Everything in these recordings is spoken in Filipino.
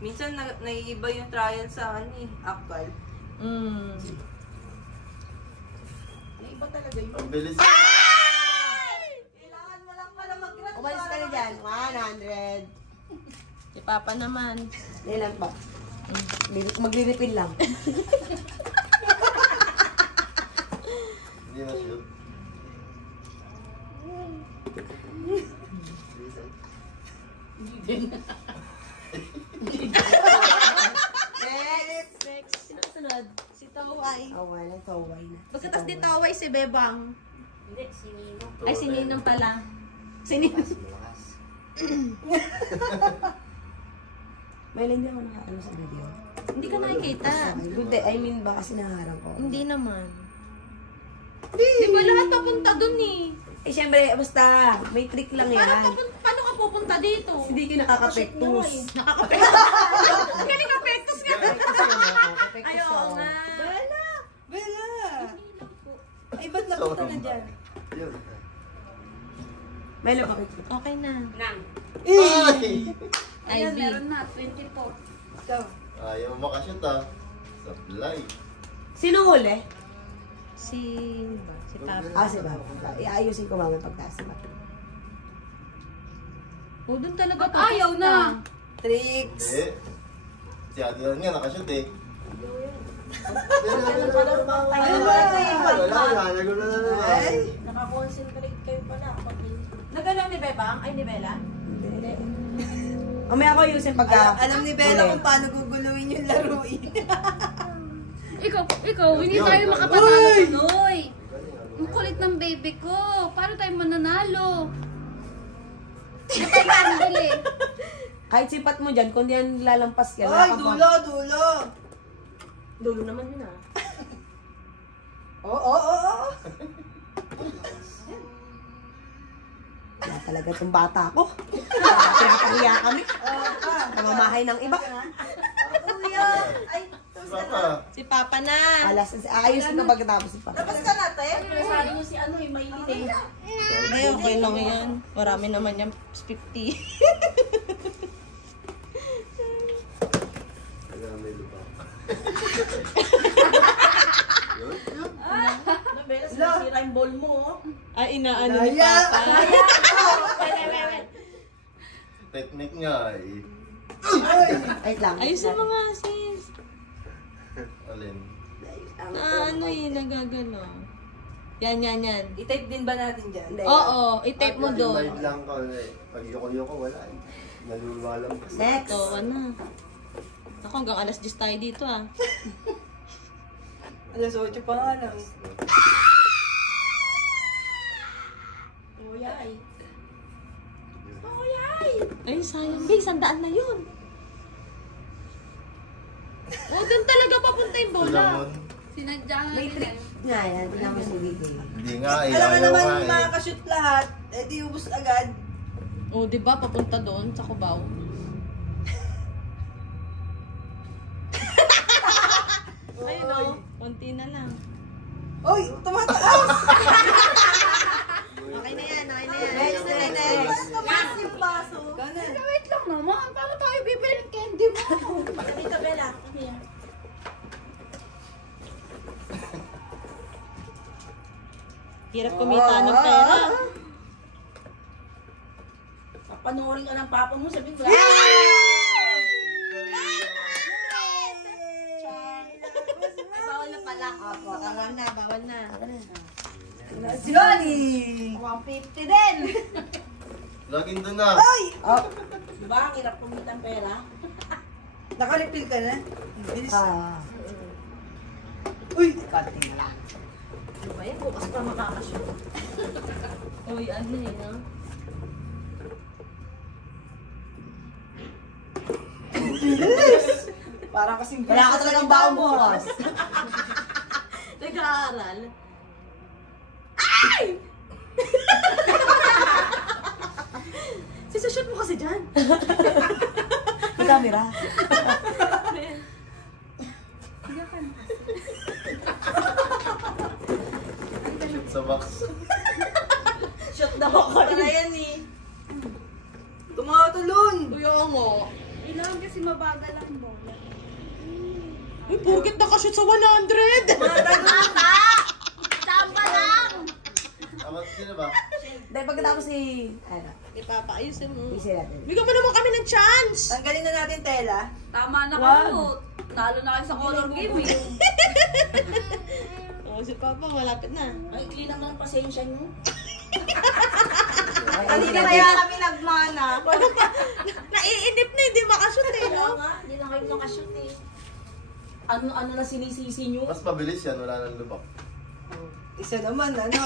Minsan naiiba yung trial sa akbal. Naiba talaga yun. Ang bilis. Kailangan mo lang pala mag-grad. Umalis ka na dyan. 100. Si Papa naman. Ilan pa? Magre-refill lang. Hindi na shoot. Next. Sino sunod? Si Taway. Taway na, taway na. Pagkatas ni Taway si Bebang. Hindi, si Ninong. Ay, si Ninong pala. Si Ninong. May hindi ako nakaano sa video. Hindi ka nakikita. Hindi, I mean ba kasi naharang ko. Hindi naman. Di ba lahat papunta dun eh? Eh, syempre, basta, may trick lang yan. Paano ka pupunta dito? Hindi ka nakaka-pektus. Galing ka pektos nga. Ay, oo nga. Bella! Ay, ba't napunta na dyan? Yun. Melo, bakit? Okay na. Nang. Ay! Ayan, Ivy. meron na. 24. Ikaw. Ayaw makashoot ah. Supply. Sino huli? Si Papa. Ah, si Baba. Iayusin ko mamaya pagtaas si Baba. O, dun talaga Ba't ayaw na? Tricks. Eh. Si Ate Lan nga nakashoot eh. Wala na, nagulo na naman. Ay! Nakakonsentrate kayo pala. Nagalaw ni Bebang? Ay, ni Bella? Hindi. Mamaya ko ayusin pagka... Alam ni Bella kung paano guguluhin yung laruin. Ikaw, hindi tayo makapatalo tuloy. Ang kulit ng baby ko. Paano tayo mananalo? Hindi tayo handle eh. Kahit sipat mo dyan, kung di yan lalampas yan. Ay, dulo, dulo. Dulo naman yun ah. Oo. Wala talaga itong bata ko. Pinakahiya kami. Namamahay ng iba. Kuya. Ay, Papa. Si Papa na. Alas, ayusin ko pagkatapos si Papa. tapos ka natin? Sabi niyo si ano eh, may lite. Ay, okay lang yan. Marami naman yan. 50. Kaya may lupa. Bella, sinasira yung ball mo. Ay, inaano ni Papa. Technique nga eh. Wait lang. Ayusin mo nga, sis. Alin? Ano eh, nagagano. Yan. I-type din ba natin dyan? Oo, i-tape mo doon. Live lang ka eh. Pag yoko-yoko wala eh. Naluluwalang kasi. Next. Ito, ano. Ako, hanggang alas 10 tayo dito ah. Alas 8 pa nga lang. Uyay. Ay, sayang. Bay, 100 na yun. O, doon talaga papunta yung bola. Lamon. Sinadya nga May nila. trick nga yan. Tingnan mo si Vicky. Hindi nga eh. Alam mo Ayaw naman nga eh. makakashoot lahat. Eh di ubus agad. O, di ba papunta doon sa Cubao? Ayun o, konti na lang. Uy, tumataas! Okay na yan. Next. Tumaas yung baso. Ganun. Wait lang naman. Paano tayo bibili ng candy mo? Dito, Bella. Hirap kumita ng pera. Papanoorin ka ng papa mo, sabihin ko. Bawal na pala. Bawal na. Johnny! 150 din. Laging doon na. Oh. Diba? Ang hirap kumita ng pera. Naka-refill ka na? Bilis. Uy! Konting lang. Ano ba yan? Bukas pa makakashoot. Uy, ano eh, no? Parang kasing Wala ka talagang baong bukas. Nag-aaral. Sisashoot mo kasi dyan. May camera. Sa box. Shot daw ako na yan eh. Tumatulon! Uy, oo nga. Kailangan kasi mabagal ang bola. Uy, porket nakashoot sa 100! Mata! Samba lang! Tama, sino ba? Dahil pagkatapos ano, Ipapaayusin mo. isi natin. Bigyan mo naman kami ng chance! Tanggalin na natin tela. Tama na Wag. kayo. Talo na kayo sa color game eh. Oo, si Papa, malapit na. Ay, clean naman ang pasensya nyo. Kanina kaya kami nagmana. Naiinip na, hindi makashoot eh, no? Kaya nga, hindi na kayo nakashoot eh. Ano na sinisisi nyo? Mas mabilis yan, wala nang lubak. Isa naman, ano.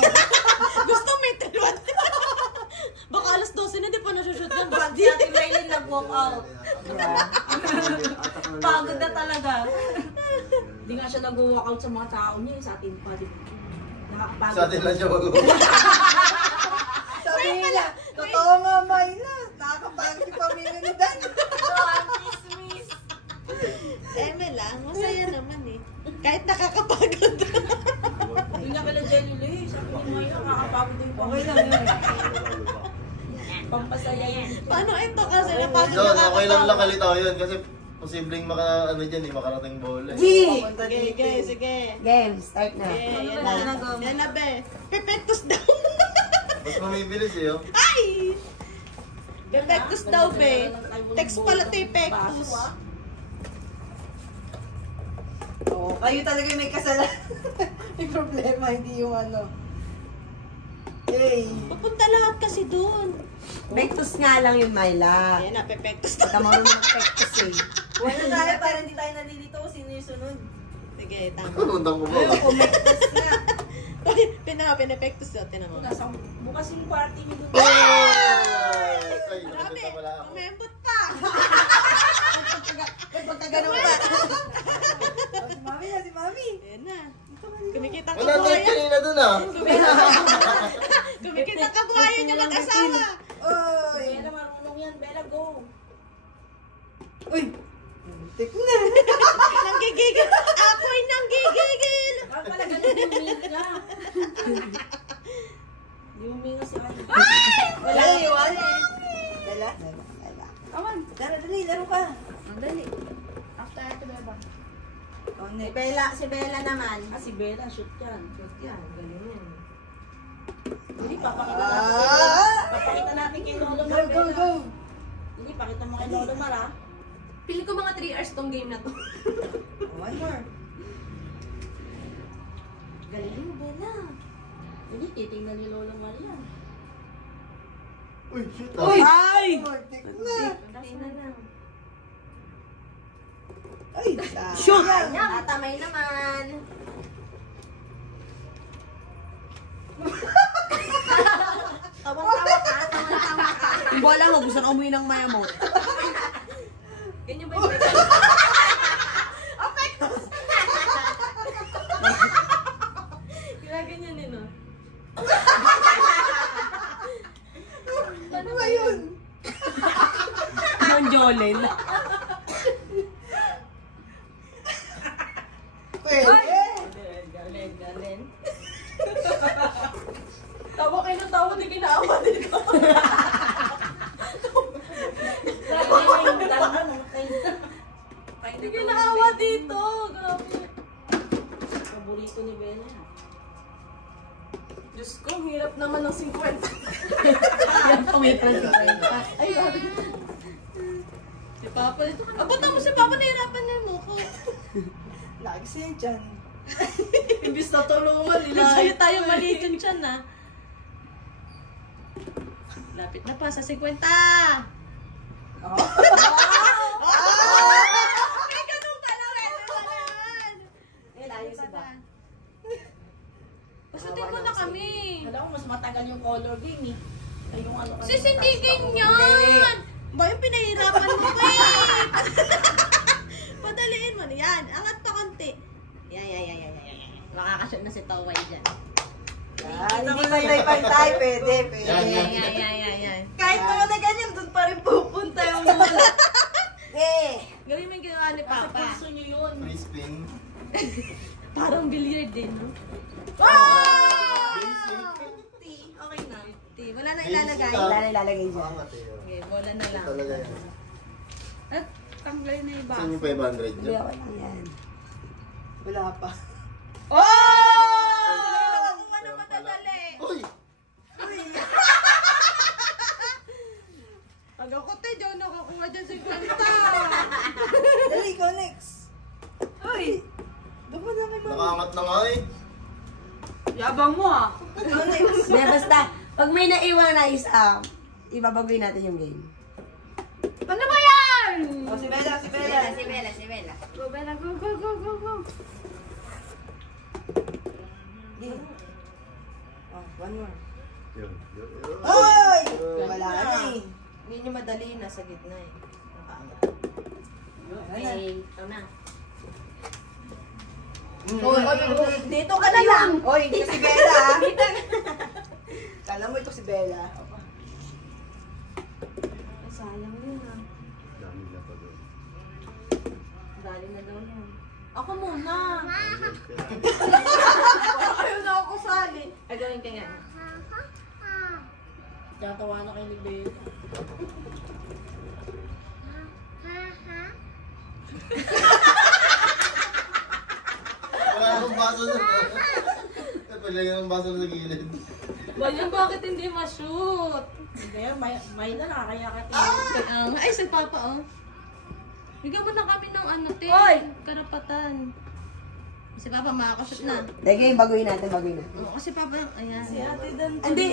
Gusto may talwan. Baka alas 12 na, di pa nasushoot yan. Pag si Ate Maylin nag-walk out. Pagod na talaga. Hindi nga siya nag-walk out sa mga tao niya, sa atin pa. Nakakapagod. Sa atin lang siya mag-uwi. Sabi niya, totoo nga, Mayla. Nakakapagod yung pamilya ni Dan. Chismis. Eme lang, masaya naman eh. Kahit nakakapagod. Hindi nga pala Jelly Lee. Sabi ni Maya, nakakapagod yung Okay lang yun. pampasaya yan. Paano ito kasi napagod Yun, okay lang nakakapagod? nakalitaw yun kasi posibleng ano dyan, makarating bola. G! Papunta Sige, dito. sige, sige. Game, start na. Yan na na. ginagawa mo? Yan na, be. Pepektus daw. Mas bumibilis eh, oh. Ay! Pepektus daw, be. Text pala Pepektus. Oo, kayo talaga may kasalanan. May problema, hindi yung ano. Hey. Papunta lahat kasi dun. Pektus nga lang yun, Myla. Yan na, Pepektus. Baka marunong ng pektus eh. Wala tayo para hindi tayo nalilito kung sino yung sunod. Sige, tama. Undang mo ba? Kumektas na. Pinepektus daw, tinan mo. Bukas yung party niyo doon. Ay, Grabe, nakita pala ako. umembot pa. May pagkaganon pa. Si Mami na, si Mami. Yan na. Kumikita ang Wala tayo kabuhayan. kanina dun ah. Kumikita ang kabuhayan niyo mag-asawa. Oy. Bella, marunong yan. Bella, go. Uy. Tik na. Nanggigigil. Ako'y nanggigigil. Bakit pala ganun yung huminga? Hindi huminga si Ate. Wala eh, wala eh. Dala. Awan. Dala, dali, laro ka. Ang dali. After ito, beba. Oh, next. Si Bella naman. Ah, si Bella, shoot yan. Shoot yan. Galing yan. Hindi, papakita natin. Papakita natin kay Lolo Go, Mar. go, go. Hindi, pakita mo kay Lolo Mar, ah. Pili ko mga 3 hours tong game na to. One more. Galing mo, Bella. Hindi, titingnan ni Lolo Mar yan. Uy, shoot Uy! ah. Ay! Tik na. Tingnan lang. Ay, Shoot! Tatamay naman. Tawang-tawa ka, tawang-tawa ka. Yung bola mo, gusto na umuwi ng maya mo. Ganyan ba yung Ginaganyan din, no? ano ba yun? Monjolin. Pwede. Galing. Tawa kayo ng tawa, di kinaawa din ko. Hindi Kinaawa dito. Grabe. Paborito ni Bella. Diyos ko, ang hirap naman ng 50. Yan, tumitran si Kwenta. Ay, grabe. Si Papa dito. Abot mo si Papa, nahirapan niya mo ko. Lagi sa'yo dyan. Imbis na tulungan, sa'yo tayo maliit yung tiyan, ha? Lapit na pa sa 50. Oh. May ganun pala, Wenaman. Layo si Ba. Pasutin mo na kami. Alam mo, mas matagal yung color game, eh. Ay, yung ano, Sis, hindi ganyan. Ba yung pinahirapan mo ko eh. Padaliin mo na. Yan, angat pa konti. Yan. Makakashoot na si Toway dyan. Hindi pantay-pantay. Pwede, pwede. Yan. Kahit naman na ganyan, doon pa rin pupunta yung bola. Gawin mo yung ginawa ni Sa Papa. puso nyo yun. Free spin. Parang billiard din, no? Okay na. Wala na ilalagay. Wala na ilalagay dyan. Angat eh. Okay, bola na lang. Talaga yan. At tanglay na iba. Saan yung 500 Hindi, niya? okay lang yan. Wala pa. Oh! Ako ka na madadali. Uy! Pag ako tayo, John, nakakuha dyan sa 50. Dali, ikaw next. Uy! Doon ka na kay mama. Nakaangat na nga eh. Yabang mo ah. Ikaw next. Hindi, basta, pag may naiwan na isa, ibabagoy natin yung game. Ano ba yan? Oh, si Bella, si Bella. Si Bella. Go, Bella, go. Oh, one more. Yun. Ay! Wala na eh. Hindi nyo madali, nasa gitna eh. Nakaangat. Okay. Ito na. Dito ka na lang. Oy, hindi si Bella. Kala mo ito si Bella. Sayang yun ah. Dami na pa doon. Dali na daw yan. Ako muna. Ayaw na ako sali. Ay, gawin ka nga. Tatawa na kayo ni Bea. Wala akong baso na. Napalagyan ng baso sa gilid. Ganyan, bakit hindi ma-shoot? Hindi, may na nakakayakat. Ay, si Papa, oh. Bigyan mo na kami ng ano, te. Hoy! Karapatan. Si Papa makakashoot na. Hindi, game, baguhin natin. Oo, kasi Papa, ayan. Si Ate Dan, Hindi,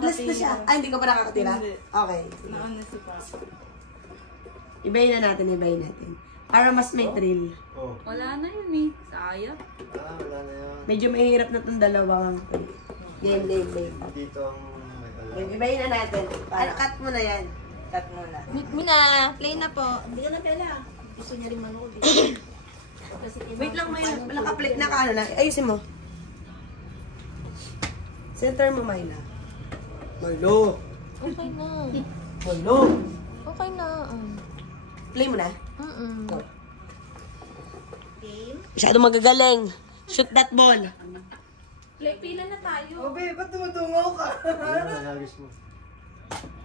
last na siya. Ay, hindi ka pa nakakatira? Hindi. Okay. Nauna si Papa. Ibayin na natin. Para mas may thrill. Oh. Wala na yun eh. Sayang. Wala na yan. Medyo mahirap na itong dalawang game. Dito ang may alam. Ibayin na natin. Para cut mo na yan. Cut muna. Meet me na. Play na po. Hindi ka na Bella. Gusto niya rin manood eh. Kasi Wait lang, may nakaplik na ka ano na. Ayusin mo. Center mo, Myla. Marlo! Okay na. Marlo! Okay na. Play mo na. Mm-mm. game. Masyado magagaling. Shoot that ball. Play, pila na tayo. Oh, babe, ba't tumutungo ka? Ano nalagis mo?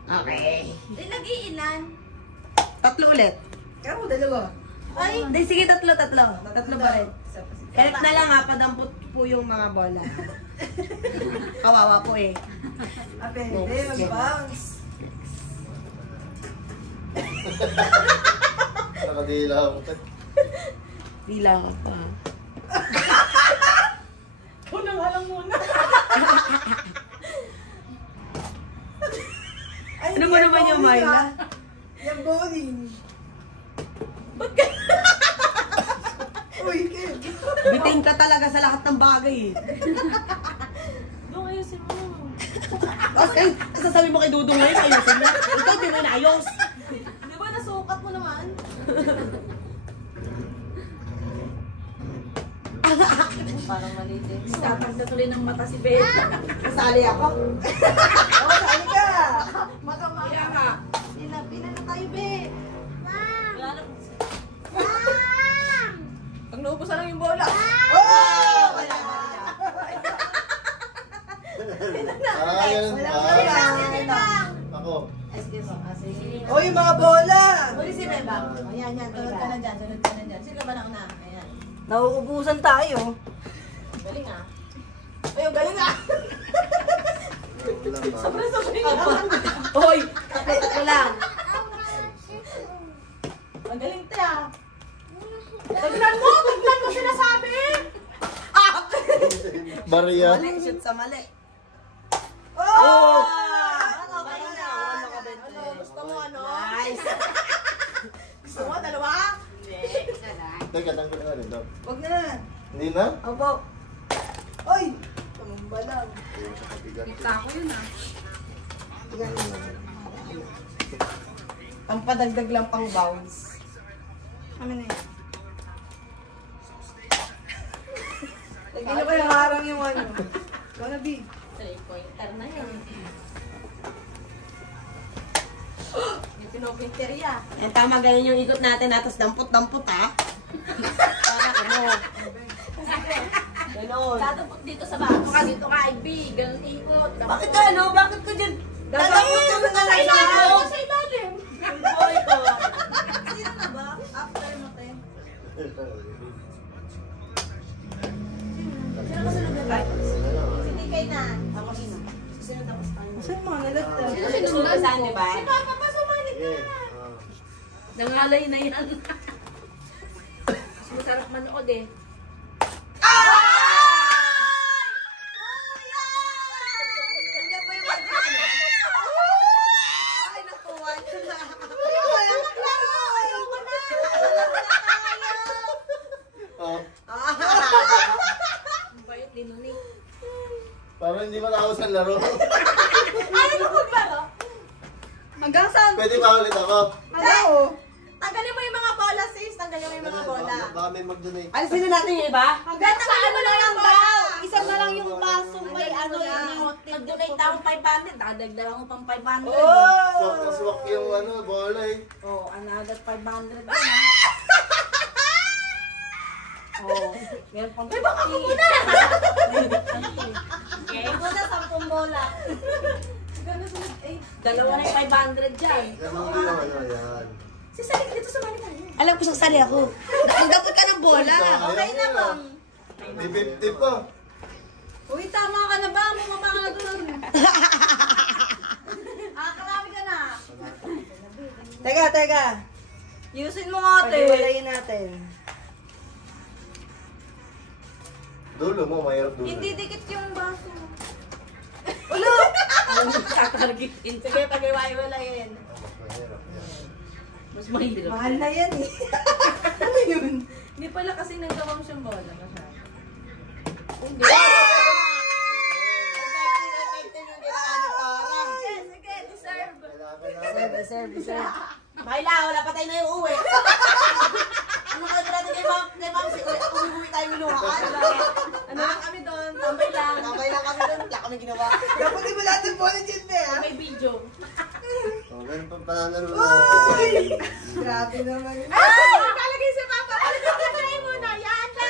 Okay. Lagi ilan? 3 ulit. Kaya mo dalawa. Ay, hindi, sige, 3. 3 ba rin? Help na lang ha, padampot po yung mga bola. Kawawa po eh. Ah, pwede, mag-bounce. Nakadila ako. Dila ka pa. Ikaw na nga lang muna. Ay, Ano ba yan naman yung bowling, Myla? ah. Yan bowling. Uy, Ken. Bitin ka talaga sa lahat ng bagay eh. Doon ayusin mo. Okay, sasabi mo kay Dudong ngayon, ayusin na. Ikaw, di mo inaayos. Di ba nasukat mo naman? Parang mali din. Dapat na tuloy ng mata si Bella. Kasali ako. Oh, sali ka. Makamaya ka. Pila na tayo, Be. Wala na. Pag naubos na lang yung bola. Oh! Wala. Ganun ba? Ako. Oh, yung mga bola. Huli si Bella. Ayan, yan. Sunod ka na dyan. Sino ba na una? Ayan. Nauubusan tayo. Galing ah. Ayun, galing ah. Hoy, ito lang. Ang galing te ah. Tignan mo sinasabi. Maria. Mali, shoot sa mali. Oh! Gusto mo ano? Nice. Gusto mo dalawa? Teka, tanggal na rin daw. Wag na. Hindi na? Opo. Oy! Tumumba lang. Kita ko yun ah. Ang padagdag lang pang bounce. Ano na yan? Lagyan nyo kayo harang yung ano. Wanna be. 3-pointer na yun. Yung pinopinterya. Yan, tama, ganyan yung ikot natin, tapos dampot-dampot ha. Para ano. Ganon. Tatapot dito sa bago ka. Dito ka, IB. Ganun ikot. Bakit ka ano? Bakit ka dyan? Dapat ka na lang Sa ilalim. Sa ilalim. Boy ko. Sino Sino kasunod na tayo? Si Tikay na. Ako sino? Susunod ako sa kanya. Saan mga nalagta? Sino sinundan Saan, mo? di ba? Si Papa pa sumalit na. Nangalay na yan. Mas masarap manood eh. Nandiyan ba yung magic niya? Ay, nakuha niya na. Wala maglaro! Ayoko na! Ang bayot din nun eh. Parang hindi matapos ang laro. Ano mo maglaro? Hanggang saan? Pwede ba ulit ako? Ano? Tanggalin mo yung mga bola, sis. Tanggalin mo yung mga bola. Baka may mag-donate. Alisin na natin yung iba? Hanggang saan mo na lang daw? Isa na lang yung baso. May ano yung nag-donate ako 500. Dadagdagan ko pang 500. Swak na swak yung ano, bola eh. Oh, another 500. Oh, meron pang 50. Ay, baka mo muna! Okay, ito na 10 bola. Dalawa na yung 500 dyan. Ganun din naman yan. Sisalik dito sa mali tayo. Alam ko sasali ako. Dapat ka ng bola. Okay na ba? May 50 pa. Uy, tama ka na ba? Bumaba ka na doon. Karami ka na. Teka. Yusin mo nga, ate. Pag-iwalayin natin. Dulo mo, mahirap dulo. Hindi dikit yung baso. Tatargetin. Sige, pag-iwalayin. Mas mahirap yan. Mas mahirap. Mahal na yan eh. Ano yun? Hindi pala kasi nagawang siyang bola masyado. Hindi. Sige, deserve. Kailangan Baila, wala pa tayo na yung uwi. Ano ka natin kay ma'am? Uwi tayo minuhaan. Ano lang kami doon? Tambay lang. Tambay lang kami doon. Wala kami ginawa. Dapat di mo lahat ng bola dyan eh. ah. May video. Oh, ganun pa pananalo na. Uy! Grabe naman. Ay! Nakalagay si Papa. Alagay mo na. Yan na!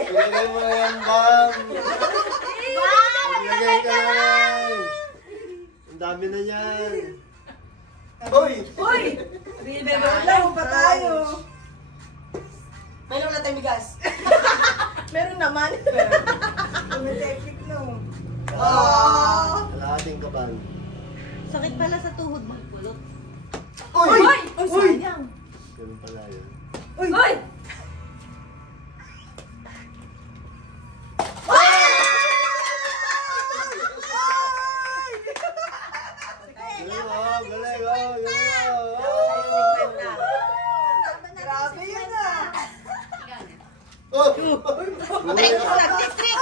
Ilagay mo na yan, Bam. Ilagay ka lang. Ang dami na yan. Uy! Uy! Laro pa tayo. Mayroon na tayo bigas. Meron naman. May technique no. Kalahating kaban. Sakit pala sa tuhod mo. Uy! Uy! Sayang. Ganun pala yun. Uy! Galing, oh, galing, Grabe yan ah. oh. Patay ko lang. Trick.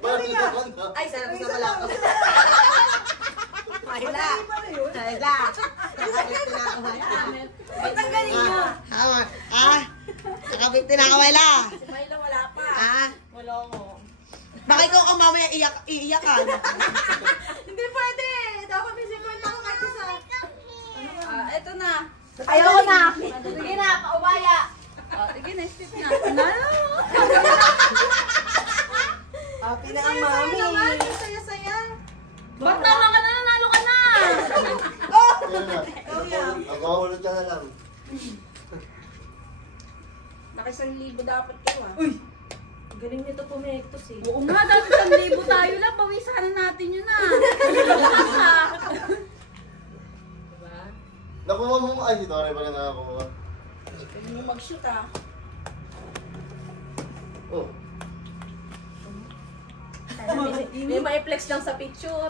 Bakit naman na? Ay, sana gusto pala ako. Mahila. Mahila. Nakakit na ako. Ba't ang galing niya? Nakabit din ako, Wala. Si Mahila wala pa. Wala ko. Baka ikaw ka mamaya iiyakan. Hindi pwede. Dapat may second ako kahit isa. Ito na. Ayaw na. Sige na, paubaya. Sige na, step na. Happy na ang mami. Saya-saya. Ba't tama ka na? Nanalo ka na! Yan na. Ako, ulit ka na lang. Naka-1,000 dapat ko ah. Uy! Galing nito pumektos eh. Oo nga, dati 1,000 tayo lang. Bawisahan natin yun ah. Diba? Nakuha mo mo. Ay, dito ka rin pala nakakuha. Pwede mo mag-shoot ah. Oh. May ma-flex lang sa picture.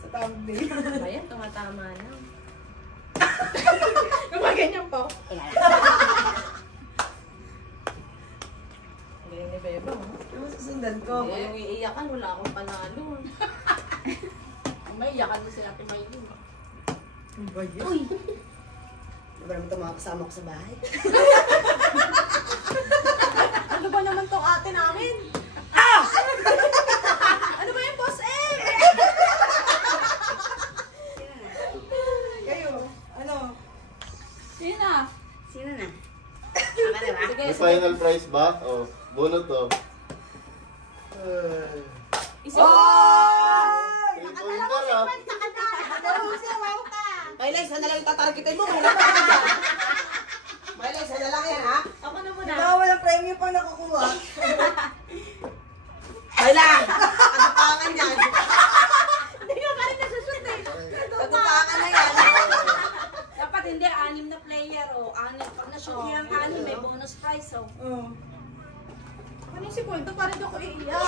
Sa thumbnail. Ayan, tumatama na. Gumaganyan pa. Galing ni Beba. Ano susundan ko? Yung iiyakan, wala akong panalo. Kung may iyakan mo sila Pimaylin. Ano ba yun? Uy! Wala naman itong mga kasama ko sa bahay. Ano ba naman tong ate namin? Ano ba yung boss eh? Kayo, ano? Sino na? Sino na? Sige, May final prize ba? Oh, bunot to. isa. Ay! Three-pointer ah. Nakadala siya, wow ka! Kaya Miley, isa na lang yung tatargetin mo. Mahirapan ka dyan. Miley, isa na lang yan, ha? Ako na muna. Baka walang premium pang nakukuha. Miley, katupakan yan. Hindi ka pa rin nasusot eh. Katupakan na yan. Dapat hindi, 6 na player o 6. Pag na-shoot niya ang 6, may bonus prize o. Ano si Kwento? Parang di ako iiyak.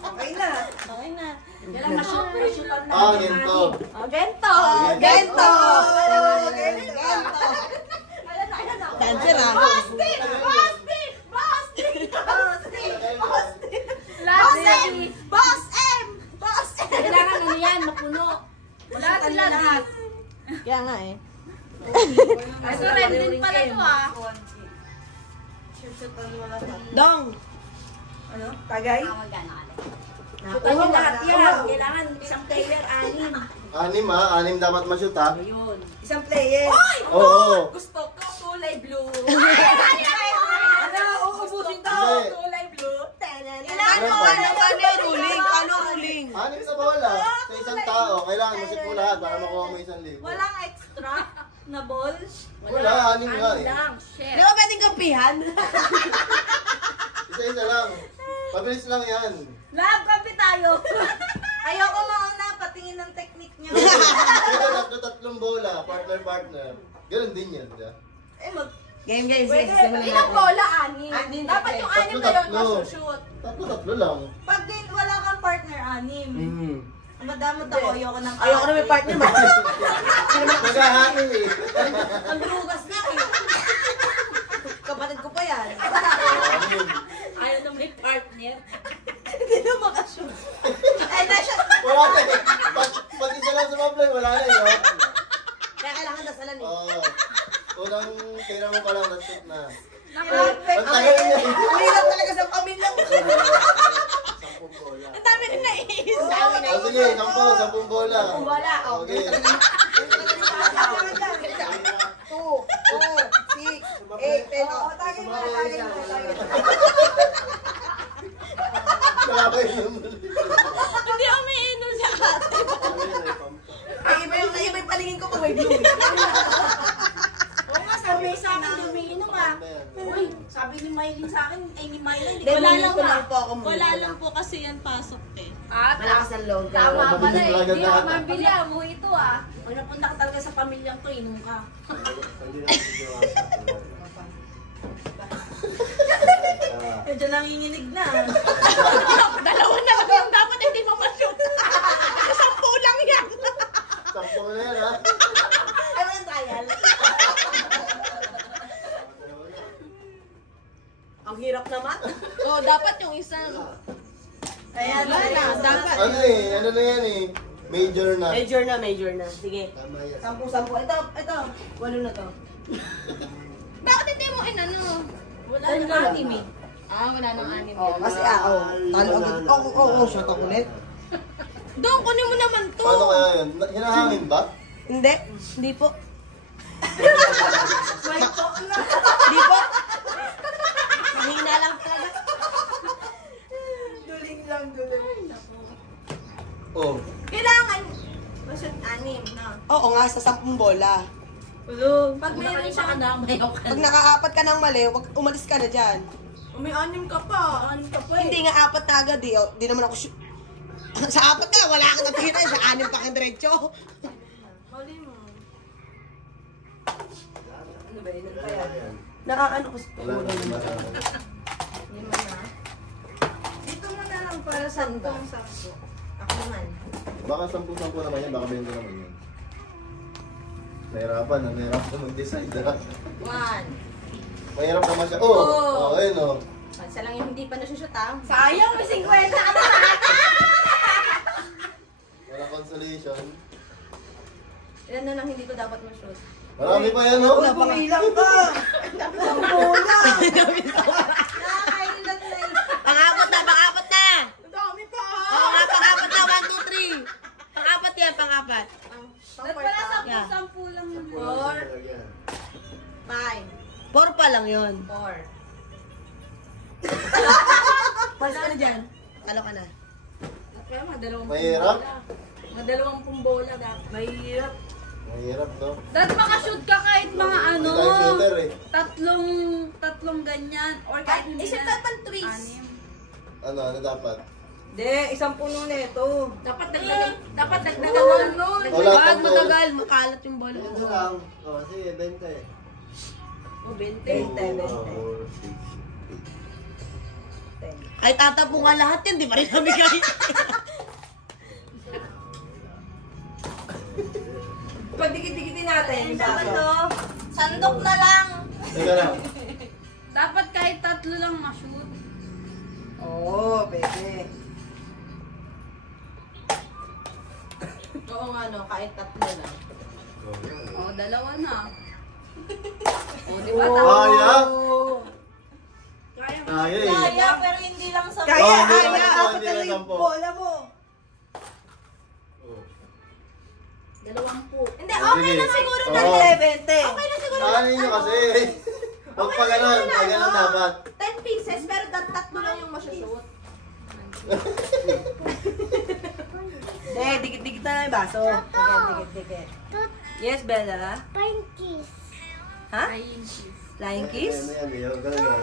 Okay na. Okay na. Yan lang, ma-shoot na. Ah, ganito. Gento! Gento! Gento! Dancer, ha? Basti! Basti! Basti! Basti! Basti! Lahat Boss M! Boss M! Kailangan ano yan, mapuno. Lahat sila lahat. Kaya nga eh. Ito rin din pala to ah. Dong! Ano? Tagay? Nakuha niyo lahat yan. Kailangan isang player, 6. 6 dapat ma-shoot ha. Ayun. Isang player. Oo. Gusto ko kulay blue. Ano? Uubusin to. Hindi. Kulay blue. Paano yung ruling? Paano ang ruling? 6 sa bola. Sa isang tao. Kailangan ma-shoot mo lahat para makuha mo 1,000. Walang extra na balls. Wala, 6 nga eh. Lang. Shit. Di ba pwedeng kampihan? Isa-isa lang. Pabilis lang yan. Lab, kapi tayo. Ayoko mauna patingin ng technique niya. Sige, tatlong bola. Partner. Ganun din yan. Diba? Game, sige, Pwede, simulan ilang natin. bola? 6. Anim. Dapat yung 6 na yun Tatlo. masushoot. Tatlo lang. Pag din wala kang partner, 6. Madamot ako, ayoko ng Ayoko na may partner, man. Naghahangin eh. Ang lugas na eh. Kapatid ko pa yan. Ayaw na may partner. Wala na eh. Pag isa lang sumablay, wala na eh. Oh. Kaya kailangan dasalan eh. Oo. Unang tira mo pa lang, na-shoot na. Grabe. Ang tagal niya eh. Ang hirap talaga sa pamilya ko. 10 bola. Ang dami rin naiisip. O sige, 10 bola. 10 bola, oh. Okay. 2, 4, 6, 8, 10. Oo, tagay mo. Kalabay naman. Hindi ako may inom sa ate. Ay, iba yung palingin ko kung may blue. Oo nga, sabi sa akin, umiinom ah. Uy, sabi ni Mylene sa akin, ay ni Mylene, Then, wala nandito lang lang ah. po ako muna. Wala lang po kasi yan pasok eh. At Malakas ang loob. tama pala eh. Mabilis Hindi ako talaga mabili ah. Mo ito ah. Pag napunta ka talaga sa pamilyang to, inom ka. Medyo nanginginig na. Dalawa na lang yung dapat hindi mo ma-shoot. 10 lang yan. 10 na yan ha. Ano ang trial? Ang hirap naman. Oh, dapat yung isa. Ayan na. Dapat. Ano eh, ano na yan eh. Major na. Major na. Sige. Tama yan. 10. Ito. 8 na to. Bakit hindi mo inano? Wala na anim eh. Ah, wala nang anim Oh, yan. kasi talo agad. Oo, shot ako ulit. Dong, kunin mo naman to. Paano kaya yun? Hinahangin ba? Hindi. Hindi po. May po na. Hindi po. Mahina lang talaga. Duling lang, duling. Oh. Kailangan, masat 6 na. Oo nga, sa 10 bola. Pag mayroon siya na, mayaw ka Pag nakaapat ka ng mali, umalis ka na dyan. May 6 ka pa. 6 ka pa eh. Hindi nga 4 na agad eh. Di naman ako shoot. Sa 4 ka, wala kang natira. Sa 6 pa kang diretso. Mali mo. Ano ba yun? Kaya. Nakakano ko sa Wala na. Dito mo na lang para sa 10. Ako naman. Baka 10 naman yan, baka 20 naman yan. Nahirapan mag-decide ha. 1. Mahirap naman siya. Oh, ayun oh. Isa lang yung hindi pa nasushoot ah. Sayang, may 50 ka na. Wala consolation. Ilan na lang hindi ko dapat ma-shoot. Marami pa yan oh. Wala, pumilang ka. Ang bola. Nakakailan na eh. Pang-apat na. Ang dami pa Oo nga, pang-apat na. 1, 2, 3. Pang-apat yan, pang-apat. Ba't pala 10 lang yung 4, 5, 4 pa lang yun. 4. Pass ka na dyan. Talo ka na. Kaya mga 2 Mahirap. bola. Dalawang bola dapat. Mahirap. Mahirap, no? Dahil makashoot ka kahit mga ano, Hindi tayo shooter eh. tatlong ganyan. Or kahit hindi Isa na. dapat trees. Anim. Ano dapat? Hindi, isang puno na ito. Dapat dagdagan nun. Wala Wag pang matagal, makalat yung bola. Ito lang. O, sige, 20. O, 20. 20. 4, 6, 8. Kahit tatapo nga lahat yan, di pa rin kami kahit. Pag dikit-dikitin natin, Sandok na lang. Teka lang. Dapat kahit tatlo lang ma-shoot. Oo, pwede. Oo nga no, kahit tatlo lang. O, dalawa na. O, di ba? Kaya? Kaya. Kaya eh. Kaya, pero hindi lang sa... Kaya, Oh, hindi kaya. lang sampo, Dapat hindi na lang yung sampo. bola mo. 20. Hindi, Oh, okay sige. na siguro. Oo. 20. Okay na siguro. Ano nyo kasi? Huwag pa ganun. Pag ganun dapat. 10 pieces, pero tatlo lang yung masushoot. Hindi, dikit-dikit na lang yung baso. Dikit. Yes, Bella? Ha? Flying kiss? Ano yan eh. Huwag ganun yan.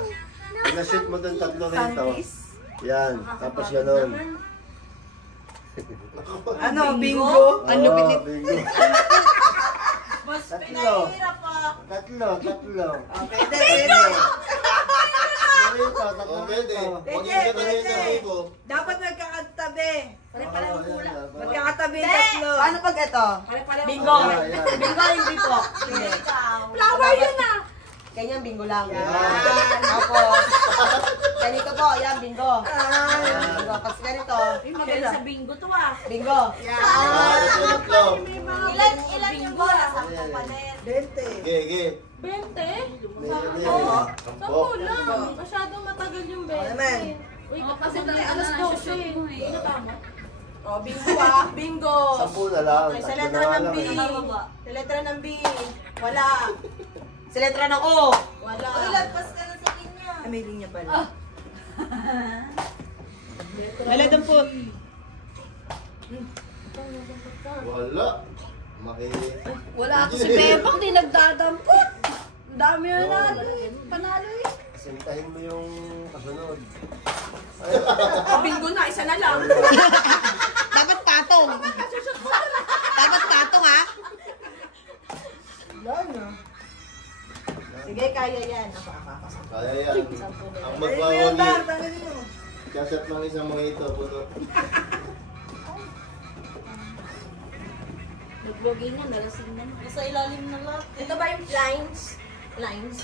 Pag na-shoot mo dun tatlo Sun rito. kiss? Yan. Tapos ganun. Ano, bingo? Ang lupit nito. Bingo. Mas Tatlo. pinahihirap pa. Tatlo. Pwede, pwede. Rito, tatlo rito. Huwag yung ganun rito. Bingo. Dapat magkakatabi. Pare-pare yung kulang. Magkakatabi yung tatlo. Ano pag ito? Pare-pare yung Bingo. Ayan, ayan. Bingo hindi po. Hindi. Flower yun ah. Ganyan, bingo lang. Yan. Tapos, ganito po, yan, bingo. Bingo. Tapos ganito, Magaling sa bingo to ah. bingo. Ah, tatlo. Ilan yung bola? 10 pa din. 20. Ge. 20? Sampo. lang. Masyadong matagal yung naman. Uy, Kasi talaga alas na 12. shoot mo eh. Ano tama? Oh, bingo ah. Bingo. Sampo na lang. Okay, sa Tatlo letra na ng lang B. eh. Sa letra ng B. Wala. Sa letra ng O. Wala. Uy, lagpas ka na sa linya. Ay, may linya pala. Wala daw po. Wala. Wala ako si Bebang, di nagdadampot. Ang dami na nalo eh. Panalo eh. Sintahin mo yung kasunod. Bingo na, isa na lang. Dapat patong. Dapat patong, ha? Sige, kaya yan. Ako. Kaya yan. Ang magwawagi. Kasyat lang isang mga ito. Puto. Naglogi niya, nalasing na. Nasa ilalim na lang. Ito ba yung lines? Lines?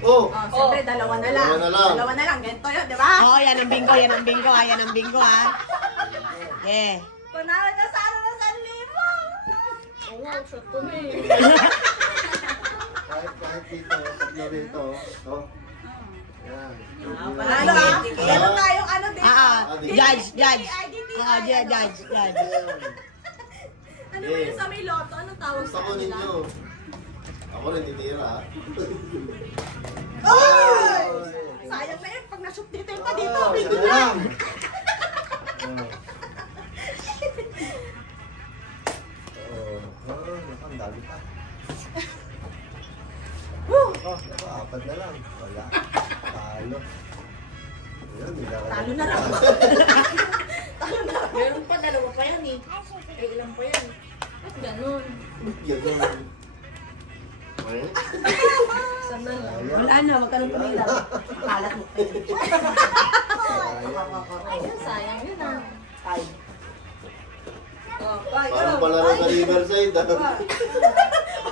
Oh! Oh, siyempre, dalawa na lang. Dalawa na lang. Ganito yun, di ba? Oo, yan ang bingo, yan ang bingo, ha? Yan ang bingo, ha? Yeah. Panalo na sa 1,000. Oo, shot ko na eh. Kahit dito. Tatlo rito. Oh. Yan. Panalo ah. Meron tayong ano dito. Judge. IDTI. Judge. Ano ba yung sa may loto? Anong tawag Gusto sa ko kanila? ninyo. Ako rin titira. Oy! Sayang na yun. Pag na-shoot dito yung pa dito. Isa na lang. Ang dami pa. Apat na lang. Wala. Talo. Ayun, Talo na lang. Talo na lang. Meron pa, dalawa pa yan eh. Eh, ilan pa yan? Ba't ganun? Ganun. Sana lang. Wala na, wag ka nang tumira. Kalat mo. Ay, sayang yun ah. Ay. Parang palaro sa Riverside. Ano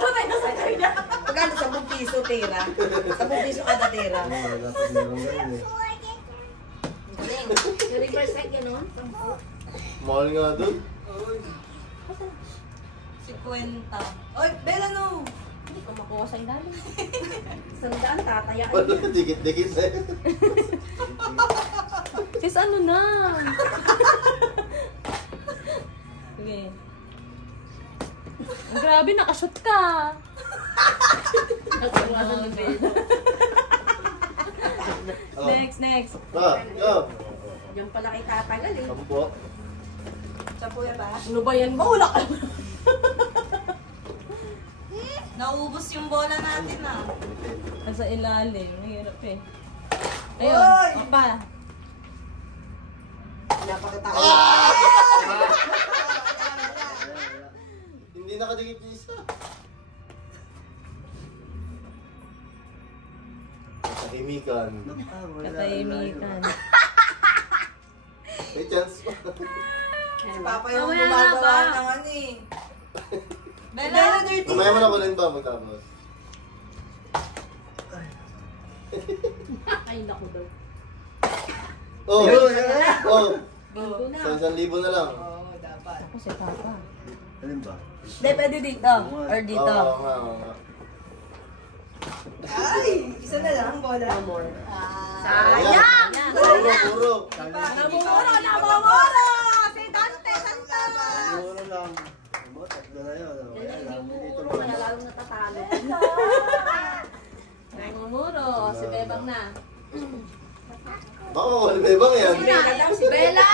tayo nasa kanya? Magkano 10 piso tira? 10 piso kada tira. Dapat meron ganun eh. Galing. Yung reverse side, gano'n? Mahal nga dun. 50. Oy, Bella no! Hindi ko makuha sa ilalim. Sandaan, tatayaan. Wala, dikit-dikit eh. Sis, ano na? Sige. Grabe, nakashoot ka. Oh. Next. Go. Diyan pala kay tatagal eh. Sampo. Sa puya ba? Ano ba yan? Wala ka. Naubos yung bola natin ah. Nasa ilalim. Mahirap eh. Oy! Ayun. Pa. Napakatakot. Hindi nakadikit yung isa. Tahimikan. Katahimikan. May chance pa. Si Papa yung Mamaya na gumagawa ba? ng ano eh. Bella! Bella, dirty. Mamaya mo na kunin ba magtapos? Ay, naku daw. Oh! Oh! Bingo na. Sa 1,000 na lang. Oo, dapat. Ako si Papa. Alin ba? Hindi, pwede dito. Or dito. Oo nga, oo nga. Ay! Isa na lang, bola. More. Sayang! Puro! Namumuro! Namumuro! Si Dante Santos! Puro lang. Ano, tatlo na yun. Kaya lang, dito Namumuro. Malalalong natatalo. Namumuro. Si Bebang na. Baka mawala ba ibang yan? Si Bella!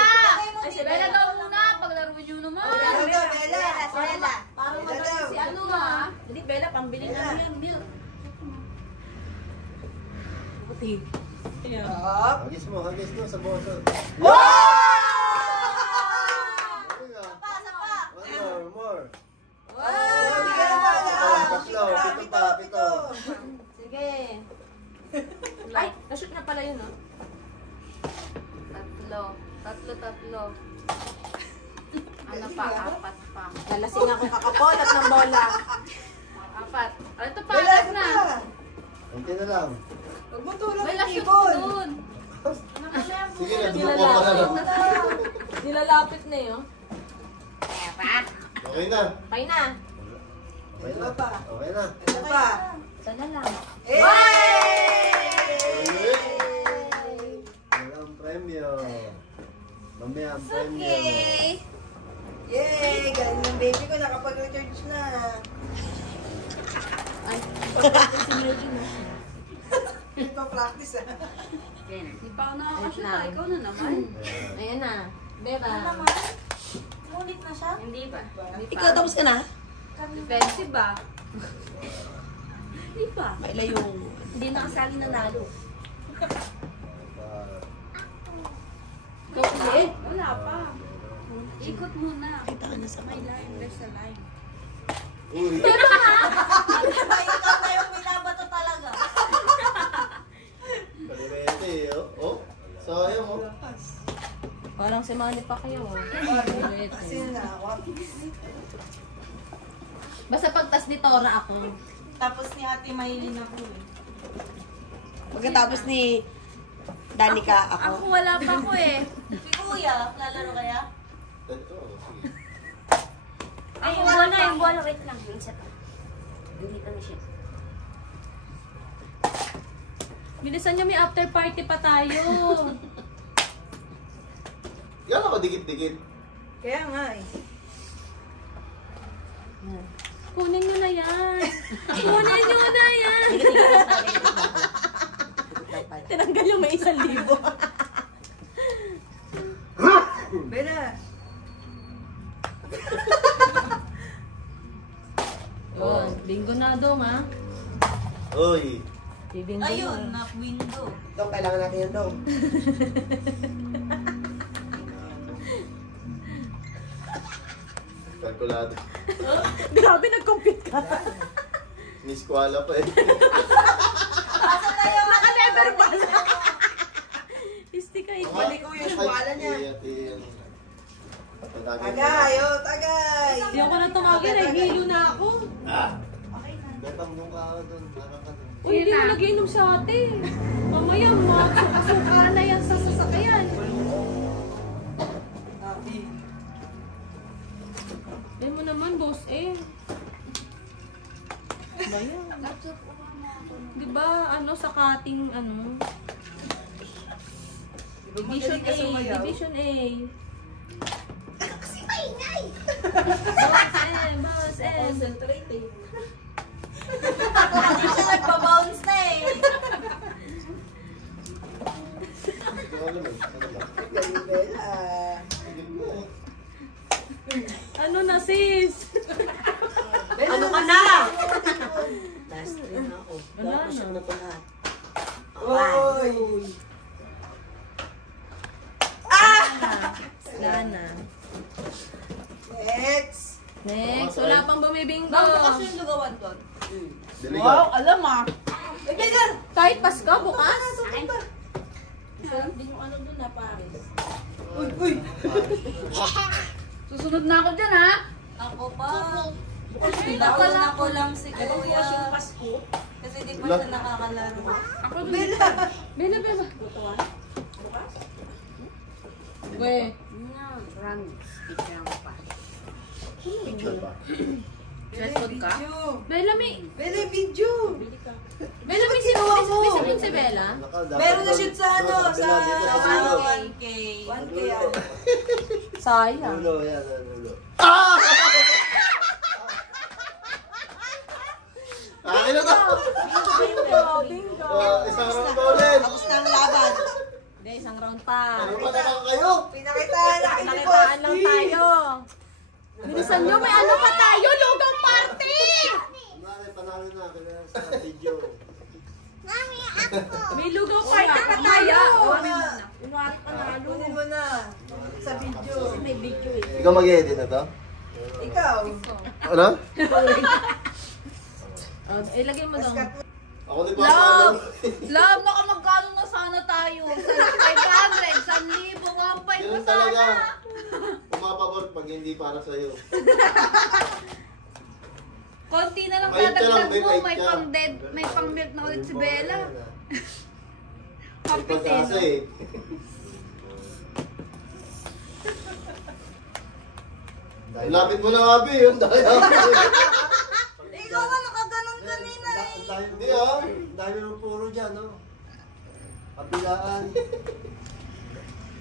Ay, si Bella daw muna. Paglaro nyo naman. Bella, Bella. Bella. Parang Bella magaling daw. si ano ah. Hindi, Bella, pambili na yan. Milk. Buti. Ayan. Up. Hagis mo sa boso. Wow! More. Wow! Hindi ka na pala. Tatlo, pito pa, pito. Sige. Ay, nashoot na pala yun oh. Tatlo. Ano pa? Apat pa. Lalasing ako kakapolot ng bola. Apat. Ano ito pa? Bella, Apat ito na. pa. Kunti na lang. Huwag mo tulong May yung lasot ibon. doon. Sige na, binuko ka na lang. Nilalapit na yun. Okay na. Okay na. Okay Ito na. pa. Okay na. Ito pa. Sana lang. Eh! Walang premyo. Mamaya ang premyo. Yay! Galing ng baby ko, nakapag-recharge na. Ay, Ipa-practice ah. Hindi pa ako nakakasya. Wait lang. Ikaw na naman. ayan na. Beba. Ngunit na siya? Hindi ba? Hindi pa. Ikaw tapos ka na? Defensive ba? Hindi pa. Maila yung... Hindi nakasali na nalo. Ikaw ulit. Wala pa. Ikot muna. Kita ka na sa May line. There's a line. Uy. Ikaw na yung binabato talaga. Kalimete eh. Oh. Sayang oh. Parang si Manny Pacquiao. Kasi na ako. Basta pagtas ni Tora ako. Tapos ni Ate Maylin ako eh. Pagkatapos ni Danica Ako wala pa ako eh. Si Kuya, lalaro kaya? Ito. Sige. Ako Yung wala bola, pa. wait lang. Yung isa pa. Hindi kami siya. Bilisan nyo, may after party pa tayo. Yan ako dikit-dikit. Kaya nga eh. Kunin nyo na yan. Kunin nyo na yan. Tinanggal yung may 1,000. Bella. Oh, bingo na dong ha. Uy. Bibingo Ayun, na window. Dong, kailangan natin yan, Dong. Kalkulado. Grabe, nag-compute ka. Miss Kuala pa eh. Asan na yung Naka-lever pa. Isti ka Balik ko yung skwala niya. Tagay. Tagay, oh, tagay. Hindi ako na tumagin, ay hilo na ako. Betang nung ka doon. Parang ka doon. Uy, hindi mo nagiinom sa ate. Mamaya, makasuka na yan sa sasakyan. Happy. Ay mo naman, boss eh. Di ba, ano, sa cutting, ano? Division Magaling ka A, sumayaw. Division A. Boss M. Concentrate eh. Hindi siya nagpa-bounce na eh. Ito alam eh. Ano ba? Ano na, sis? Ano ka na? Last three na ako. Wala Tapos na. na ito lahat. Oy! Wala na. Next! Next, wala pang bumibinggo. Bukas yung lugawan doon. Delikat. alam ah. Eh, kaya! Kahit Pasko, bukas. Sarap din yung ano doon na Paris. Uy, uy! Susunod na ako dyan, ha? Ako pa. Pinakauna ko lang si Kuya. Kasi di pa siya nakakalaro. Ako dun. Bella! Bela, bela. Butuan. Bukas? We. Cellphone ka? Bella, may... Bella, video! Bili ka. Bela, may Ginawa mo. sabihin si Bella? Meron na shoot sa ano, sa... 1K. 1K yan. Sayang. Dulo, yan, dulo. Akin na to! Isang round pa ulit! Tapos na ang laban. Hindi, isang round pa. Ano ba naman kayo? Pinakitaan na kayo ni Nakitaan lang Boss. tayo. Bilisan nyo, may ano pa tayo? Lugang party! Panalo na, kaya sa video. May lugang party pa tayo. Kunwari panalo. Kunin mo na. Sa video. May video eh. Ikaw mag-edit na to? Ikaw. Ano? Ilagay mo daw. Ako di ba? Love! Love, baka magkano na sana tayo? 500, 1,000, 1,500 Ganun na talaga. sana. Pumapabor pag hindi para sa'yo. Konti na lang Bait ka lang, dadagdag mo, bait may ka. pang dead, may pang milk na ulit si Bella. May Kapit pagkasa eh. eh. Lapit mo na Abi, yun dahil. Ikaw nga nakaganon kanina eh. Hindi ah. Dahil yung puro dyan, no? Kabilaan.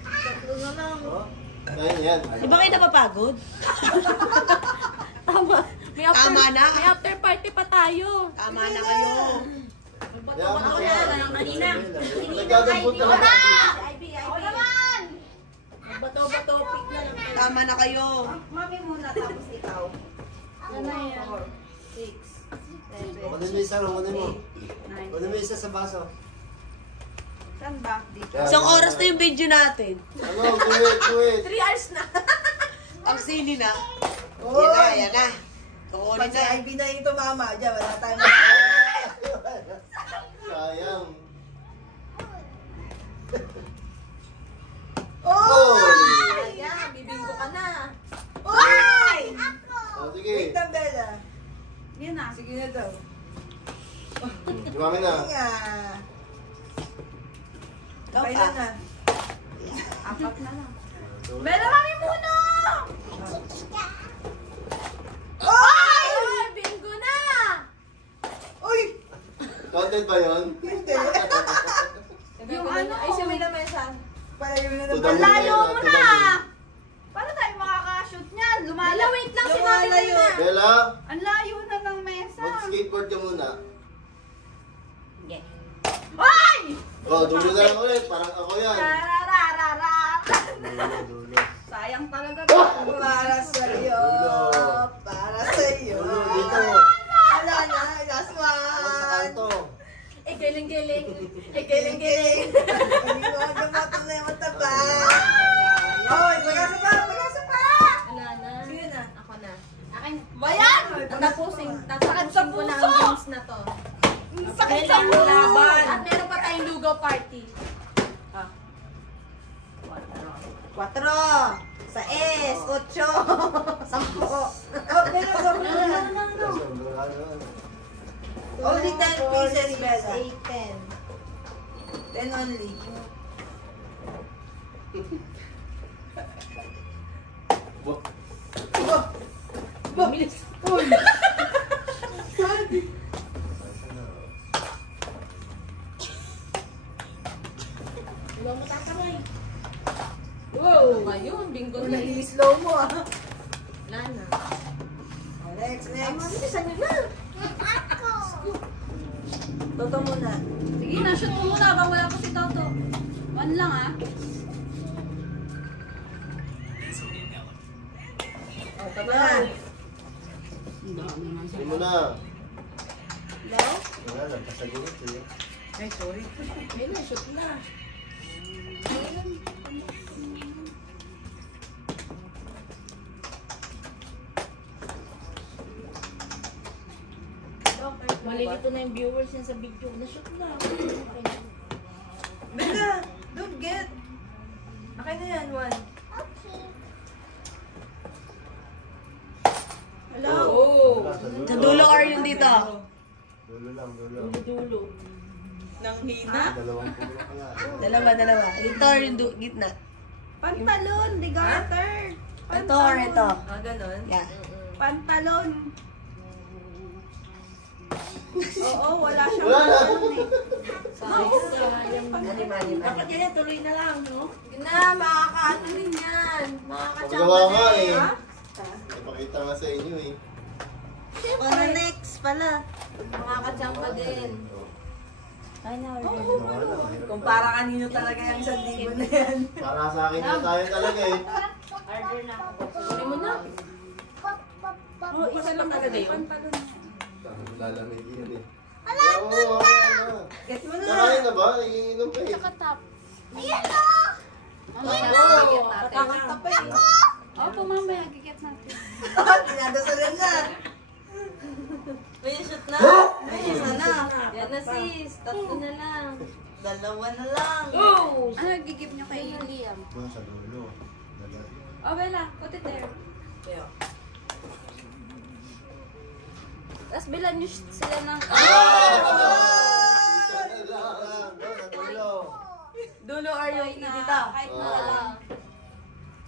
Tatlo na lang. Oh. Ayun yan. Di ba kayo napapagod? Tama. May after, Tama na. May after party pa tayo. Tama na kayo. Yan, Ako na lang kanina. Nagagabot na lang. Ako naman! Bato-bato, pick na lang. Tama na kayo. Mami muna, tapos ikaw. Ano yan? 6, 7, Kunin mo isa, kunin mo. Kunin mo isa sa baso. Saan ba? Dito. Yan, Isang yan, oras yan. na yung video natin. Ano, kuwit. 3 hours na. Ang sini na. Oy! Yan na, yan na. Kukunin Pag na. si Ivy na yung tumama dyan, wala tayong Sayang. Oh! Ayan, bibinggo ka na. Oy! Oh, sige. Wait lang, Bella. Yan na. Sige na daw. Dumami na. Sige nga. Kailan na? Apat na lang. Bella, mami muna! Oy! Ay, bingo na! Uy! Content ba yun? Hindi. Yung ano? Ay, si may lamesa. Palayo na To the naman. moon Layo yan, mo to the na! moon. Paano tayo makakashoot niyan? Bella, wait lang si Mami Lumalayo. muna. Bella, Ang layo na ng mesa. mag-skateboard ka muna. Ay! Oh, dulo na lang ulit. Parang ako yan. Rarararara. Dulo, dulo. Sayang talaga. Para sa'yo. Para sa'yo. Dulo, dito. Wala na. Last Ako sa one. kanto. Eh, galing-galing. Eh, galing-galing. Hindi mo gamato na yung mataba. Hoy, magasa pa. Magasa pa. Wala na. Sige na. Ako na. Akin. Bayan! Tatapusin ko na ang games na to. Sakit sa ulo. Laban. At meron pa tayong lugaw party. 4, 6, 8, 10. Oh, pero go. Only 10 pieces, Bella. 10 only. Bilis. Uy! Huwag mo tatamay. Wow, ngayon, bingo na yun. Nag-slow mo ah. Wala na. Oh, next, next. Bilisan nyo na. Toto muna. Sige na, shoot mo muna. Bang wala pa si Toto. One lang ah. Oh, Tara. Hindi mo na. No? Wala lang, kasagulit eh. Ay, sorry. Ayun na, shoot na. Malilito na yung viewers niya sa video. Na-shoot na. Bella, don't get. Akin na yan, one. Hello? Wala, sa Sa dulo or yung dito? Dulo lang, dulo. Dulo. Nang hina. Dalawang pulo ka nga. Dalawa. Dito or yung gitna? Pantalon, di garter. Ito or ito? Ah, ganon. Yeah. Pantalon. Oo, wala siyang Wala na. pantalon eh. Mali. Dapat yan, tuloy na lang, no? Yun na, makakaano din yan. Magawa nga eh. Ha? Ipakita nga sa inyo eh. Para next pala. Makakachamba din. Ay, na. Kumpara kanino talaga yung 1,000 na yan. Para sa akin na tayo talaga eh. Order na. Tuloy mo na. Oo, isa lang talaga yun. Pantalon. Lalamig yun eh. Oo, Get mo na. nakain na ba? Iinom ka eh. Tsaka top. Kakanta pa eh. Opo, mamaya, gigit natin. Tinadasalan na. May shoot na. Ay, isa na. Yan na sis. Tatlo na lang. Dalawa na lang. Ano, gigip nyo kay Liam? Doon sa dulo. Oh, Bella, put it there. Tapos bilan nyo sila ng... Dulo or yung dito? Kahit na lang.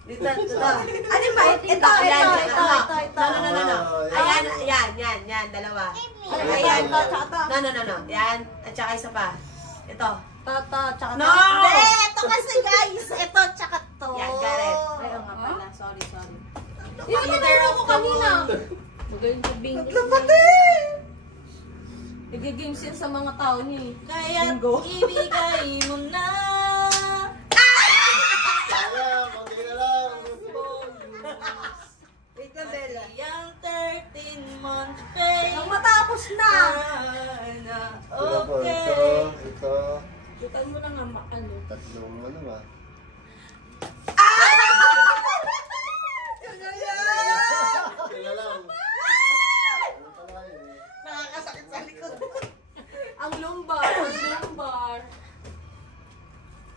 Dito. Ano ba? Ito. No. Ayan, dalawa. Ayan, no. Yan, at saka isa pa. Ito. Tsaka No! Hindi, ito kasi guys. Ito, tsaka to. Yan, got it. Ay, oo nga pala. Sorry. Hindi naman naman ako kanina. Magaling sa bingo. Tatlo pati. Nag-games yan sa mga tao niya eh. Kaya ibigay mo na. Sayang, konti na lang. Wait lang, Bella. Yung 13-month pay. Nang matapos na! Okay. Ito. Shootan mo na nga ano. Tatlong ano ba? Sila lang. Ano pala yun eh? Nakakasakit sa likod. Ang lumbar.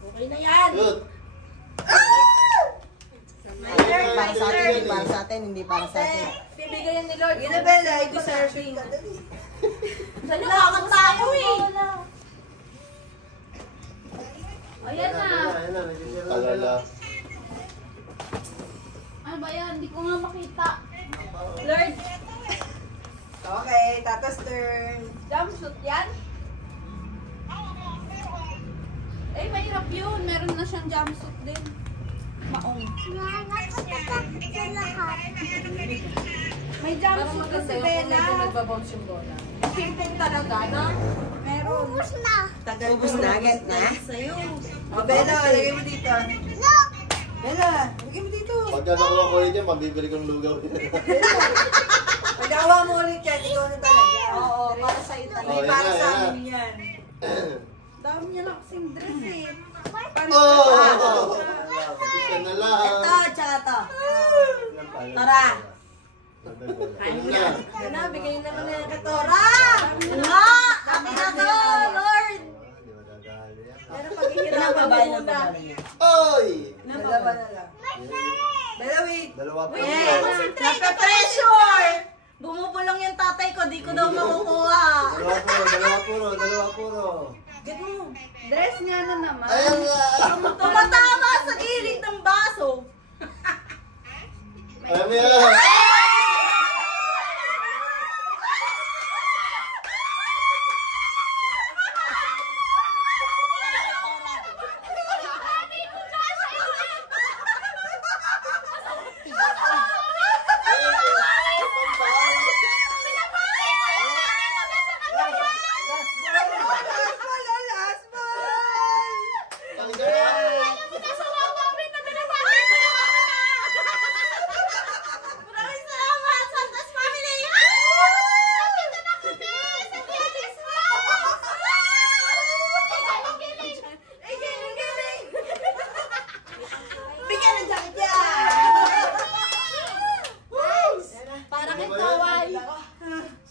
Okay na yan! Good. Para sa atin, para sa atin, hindi para sa atin. Bibigayan ni Lord. Yun na, Bella. Ito surfing ka. Dali. Saan yung kakanta ko eh? Ayan na. Ayan na, nagsisilip na. Alala. Ano ba yan? Hindi ko nga makita. Lord, Okay, tatas turn. jumpsuit yan? Eh, mahirap yun. Meron na siyang jumpsuit din. Maong. May jumpsuit kasi Bella. Nagbabounce yung bola. Pimpin talaga, no? Meron. Tagal mo na, get na. Sa'yo. O, Bella, lagay mo dito. Bella, lagay mo dito. Pagka nakuha ko ulit yan, pambibili kong lugaw. Pag nakuha mo ulit yan, ikaw na talaga. Oo, para sa ito. Hindi para sa amin yan. Dami niya lang kasing dress eh. Oh! Isa na lang. Ito, tsaka ito. Tara. Ano na? Yan na, bigay na lang nila kay Tora! Nga! Akin na to, Lord! Di ba dadali yan? Pero paghihirapan mo muna. Oy! Dalawa na lang. Bella, wait. Dalawa pa Eh, yun. nape-pressure! Bumubulong yung tatay ko, di ko daw makukuha. Dalawa puro. Get mo. Dress niya na naman. Ayan nga. Tumatama sa gilid ng baso. Ayan mo yan.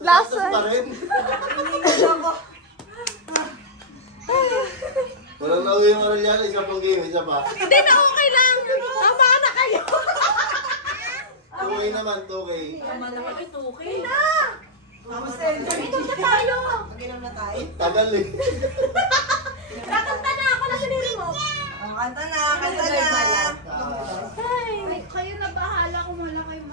Lasa pa rin. Walang nauwi yung Arellano, isa pang game, isa pa. Hindi na okay lang. Tama na kayo. 2K naman, 2K. Tama naman yung tuki. Kamusta yun? Ito na tayo. Mag-inom na tayo. Tagal eh. Kakanta na ako na siniri mo. Kanta na, kanta na. Ay, kayo na bahala kung wala kayong